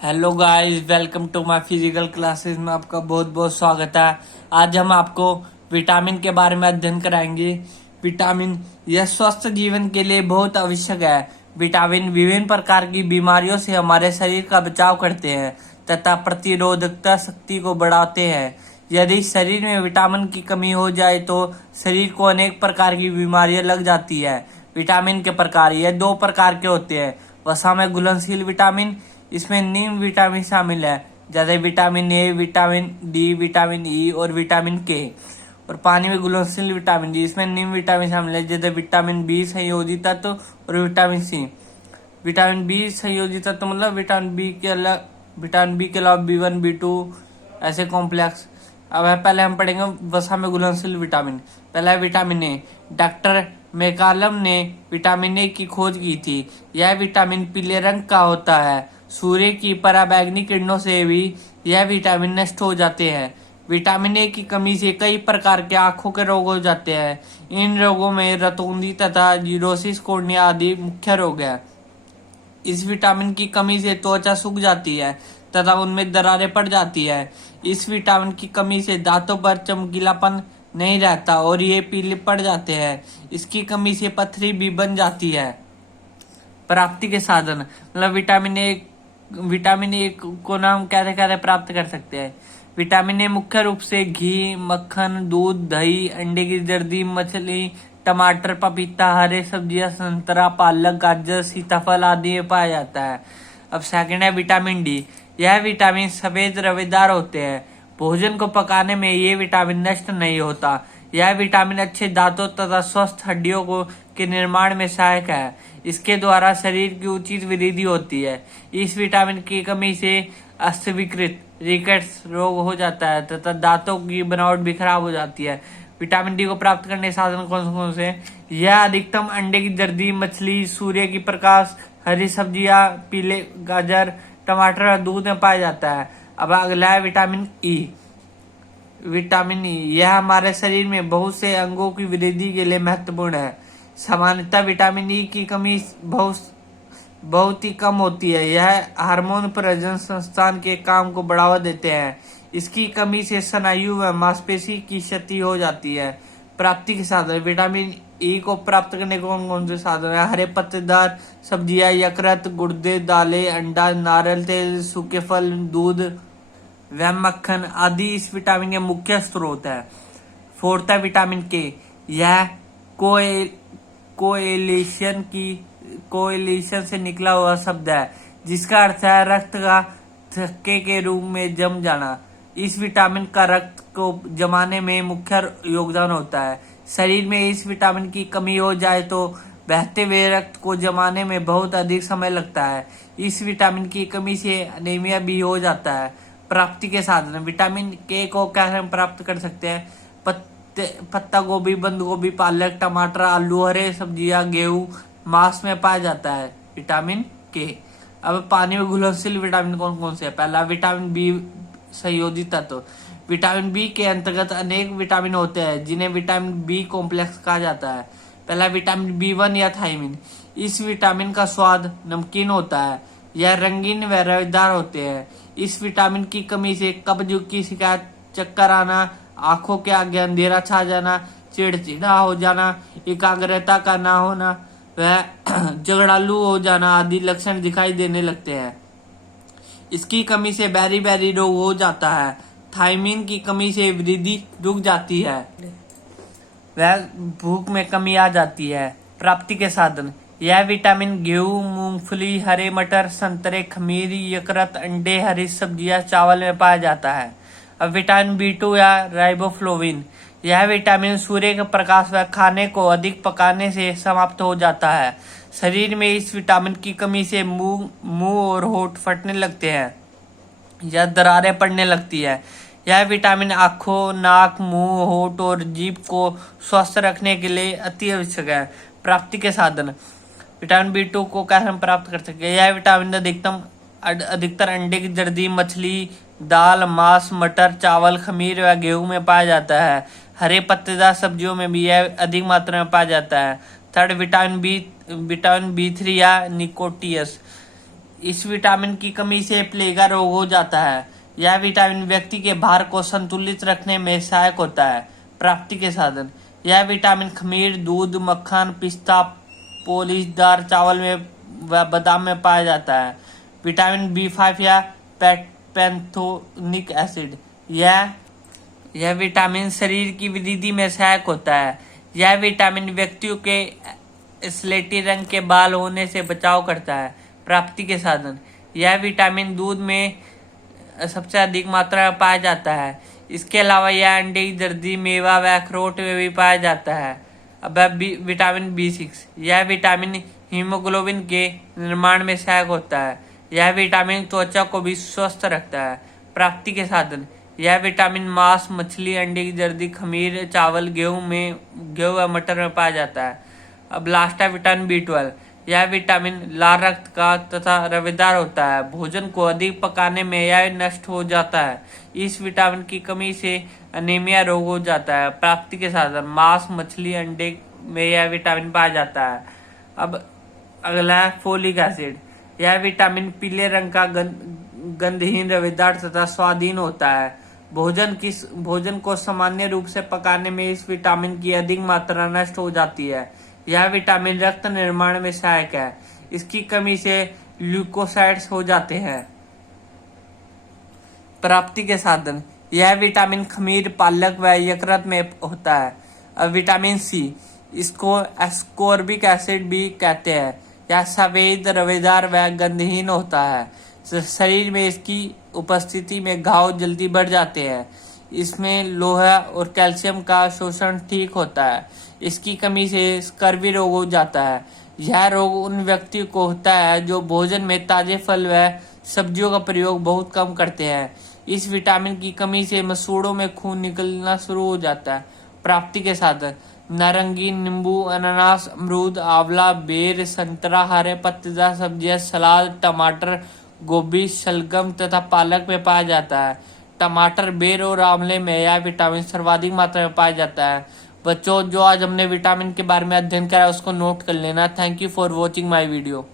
Hello guys, welcome to my physical classes में आपका बहुत बहुत स्वागत है। आज हम आपको विटामिन के बारे में अध्ययन कराएंगे। विटामिन यह स्वस्थ जीवन के लिए बहुत आवश्यक है। विटामिन विभिन्न प्रकार की बीमारियों से हमारे शरीर का बचाव करते हैं तथा प्रतिरोधकता शक्ति को बढ़ाते हैं। यदि शरीर में विटामिन की कमी हो जाए तो शरीर को अनेक प्रकार की बीमारियां लग जाती है। विटामिन के प्रकार यह दो प्रकार के होते हैं। वसा में घुलनशील विटामिन, इसमें निम्न विटामिन शामिल है जैसे vitamin A, vitamin D, vitamin E और विटामिन के। और पानी में घुलनशील विटामिन डी, इसमें निम्न विटामिन शामिल है जैसे विटामिन बी संयोजी तत्व और विटामिन सी। विटामिन बी संयोजी तत्व मतलब विटामिन बी के अलावा B1 B2 ऐसे कॉम्प्लेक्स। अब पहले हम पढ़ेंगे वसा में घुलनशील विटामिन। पहला है विटामिन ए। डॉक्टर मैकालम ने विटामिन ए की खोज की थी। यह विटामिन पीले रंग का होता है। सूर्य की पराबैंगनी किरणों से भी यह विटामिन नष्ट हो जाते हैं। विटामिन ए की कमी से कई प्रकार के आंखों के रोग हो जाते हैं। इन रोगों में रतौंधी तथा जीरोसिस कोर्निया आदि मुख्य रोग है। इस विटामिन की कमी से त्वचा सूख जाती है तथा उनमें दरारें पड़ जाती है। इस विटामिन की कमी से दांतों पर चमकीलापन नहीं रहता और ये पीले पड़ जाते हैं। इसकी कमी से पथरी भी बन जाती है। प्राप्ति के साधन मतलब विटामिन ए को ना हम कैसे कैसे प्राप्त कर सकते हैं। विटामिन ए मुख्य रूप से घी, मक्खन, दूध, दही, अंडे की जर्दी, मछली, टमाटर, पपीता, हरे सब्जियां, संतरा, पालक, गाजर, सीताफल आदि में पाया जाता है। अब सेकंड है विटामिन डी। यह विटामिन सफेद रवेदार होते हैं। भोजन को पकाने में ये विटामिन नष्ट नहीं होता। यह विटामिन अच्छे दांतों तथा स्वस्थ हड्डियों को के निर्माण में सहायक है। इसके द्वारा शरीर की उचित वृद्धि होती है। इस विटामिन की कमी से अस्वीकृत रिकेट्स रोग हो जाता है तथा दांतों की बनावट भी खराब हो जाती है। विटामिन डी को प्राप्त करने के साधन कौन कौन से? यह अधिकतम अंडे की जर्दी, मछली, सूर्य की प्रकाश, हरी सब्जियां, पीले गाजर, टमाटर और दूध में पाया जाता है। अब अगला है विटामिन ई। विटामिन ई यह हमारे शरीर में बहुत से अंगों की वृद्धि के लिए महत्वपूर्ण है। सामान्यतः विटामिन ई की कमी बहुत ही कम होती है। यह हार्मोन प्रजनन संस्थान के काम को बढ़ावा देते हैं। इसकी कमी से स्नायु व मांसपेशी की क्षति हो जाती है। प्राप्ति के साधन विटामिन ई को प्राप्त करने के कौन कौन से साधन है? हरे पत्तेदार सब्जियां, यकृत, गुर्दे, दालें, अंडा, नारियल तेल, सूखे फल, दूध व मक्खन आदि इस विटामिन के मुख्य स्रोत है। फोर्थ है विटामिन के। यह कोएलिशन से निकला हुआ शब्द है जिसका अर्थ है रक्त का थक्के के रूप में जम जाना। इस विटामिन का रक्त को जमाने में मुख्य योगदान होता है। शरीर में इस विटामिन की कमी हो जाए तो बहते हुए रक्त को जमाने में बहुत अधिक समय लगता है। इस विटामिन की कमी से अनीमिया भी हो जाता है। प्राप्ति के साधन विटामिन के को कैसे हम प्राप्त कर सकते हैं? पत्ता गोभी, बंद गोभी, पालक, टमाटर, आलू, हरे सब्जियां, गेहूं, मांस में पाया जाता है विटामिन के। अब पानी में घुलनशील विटामिन कौन कौन से है? पहला विटामिन बी संयोजी तत्व। विटामिन बी के अंतर्गत अनेक विटामिन होते हैं जिन्हें विटामिन बी कॉम्प्लेक्स कहा जाता है। पहला विटामिन B1 या थायमिन। इस विटामिन का स्वाद नमकीन होता है। यह रंगीन व रवेदार होते हैं। इस विटामिन की कमी से कब्ज की शिकायत, चक्कर आना, आंखों के आगे अंधेरा छा जाना, चिड़चिड़ा हो जाना, एकाग्रता का ना होना वह झगड़ालू हो जाना आदि लक्षण दिखाई देने लगते हैं। इसकी कमी से बैरी रोग हो जाता है। थायमिन की कमी से वृद्धि रुक जाती है। वह भूख में कमी आ जाती है। प्राप्ति के साधन यह विटामिन गेहूं, मूंगफली, हरे मटर, संतरे, खमीर, यकृत, अंडे, हरी सब्जियां, चावल में पाया जाता है। अब विटामिन B2 या राइबोफ्लोविन। यह विटामिन सूर्य के प्रकाश व खाने को अधिक पकाने से समाप्त हो जाता है। शरीर में इस विटामिन की कमी से मुंह और होंठ फटने लगते हैं या दरारें पड़ने लगती है। यह विटामिन आंखों, नाक, मुंह, होंठ और जीभ को स्वस्थ रखने के लिए अति आवश्यक है। प्राप्ति के साधन विटामिन B2 को कैसे हम प्राप्त कर सकते हैं? यह विटामिन अधिकतर अंडे की जर्दी, मछली, दाल, मांस, मटर, चावल, खमीर व गेहूं में पाया जाता है। हरे पत्तेदार सब्जियों में भी यह अधिक मात्रा में पाया जाता है। थर्ड विटामिन B3 या निकोटियस। इस विटामिन की कमी से प्लेगा रोग हो जाता है। यह विटामिन व्यक्ति के भार को संतुलित रखने में सहायक होता है। प्राप्ति के साधन, यह विटामिन खमीर, दूध, मक्खन, पिस्ता, पॉलिशदार चावल में व बादाम में पाया जाता है। विटामिन B5 या पैंथोनिक एसिड, यह विटामिन शरीर की वृद्धि में सहायक होता है। यह विटामिन व्यक्तियों के स्लेटी रंग के बाल होने से बचाव करता है। प्राप्ति के साधन, यह विटामिन दूध में सबसे अधिक मात्रा में पाया जाता है। इसके अलावा यह अंडे की जर्दी, मेवा व अखरोट में भी पाया जाता है। अब विटामिन B6, यह विटामिन हीमोग्लोबिन के निर्माण में सहायक होता है। यह विटामिन त्वचा को भी स्वस्थ रखता है। प्राप्ति के साधन, यह विटामिन मांस, मछली, अंडे की जर्दी, खमीर, चावल, गेहूं व मटर में पाया जाता है। अब लास्ट है विटामिन B12, यह विटामिन लाल रक्त का तथा रवेदार होता है। भोजन को अधिक पकाने में यह नष्ट हो जाता है। इस विटामिन की कमी से अनीमिया रोग हो जाता है। प्राप्ति के साधन, मांस, मछली, अंडे में यह विटामिन पाया जाता है। अब अगला है फोलिक एसिड, यह विटामिन पीले रंग का गंधहीन, रवेदार तथा स्वादहीन होता है। भोजन को सामान्य रूप से पकाने में इस विटामिन की अधिक मात्रा नष्ट हो जाती है। यह विटामिन रक्त निर्माण में सहायक है। इसकी कमी से ल्यूकोसाइट्स हो जाते हैं। प्राप्ति के साधन, यह विटामिन खमीर, पालक व यकृत में होता है। अब विटामिन C, इसको एस्कॉर्बिक एसिड भी कहते हैं। यह सफेद, रवेदार व गंधहीन होता है। शरीर में इसकी उपस्थिति में घाव जल्दी बढ़ जाते हैं। इसमें लोहा और कैल्शियम का शोषण ठीक होता है। इसकी कमी से स्कर्वी रोग हो जाता है। यह रोग उन व्यक्तियों को होता है जो भोजन में ताजे फल व सब्जियों का प्रयोग बहुत कम करते हैं। इस विटामिन की कमी से मसूड़ों में खून निकलना शुरू हो जाता है। प्राप्ति के साधन, नारंगी, नींबू, अनानास, अमरूद, आंवला, बेर, संतरा, हरे पत्तेदार सब्जियां, सलाद, टमाटर, गोभी, शलगम तथा पालक में पाया जाता है। टमाटर, बेर और आंवले में यह विटामिन सर्वाधिक मात्रा में पाया जाता है। बच्चों, जो आज हमने विटामिन के बारे में अध्ययन करा उसको नोट कर लेना। Thank you for watching my video.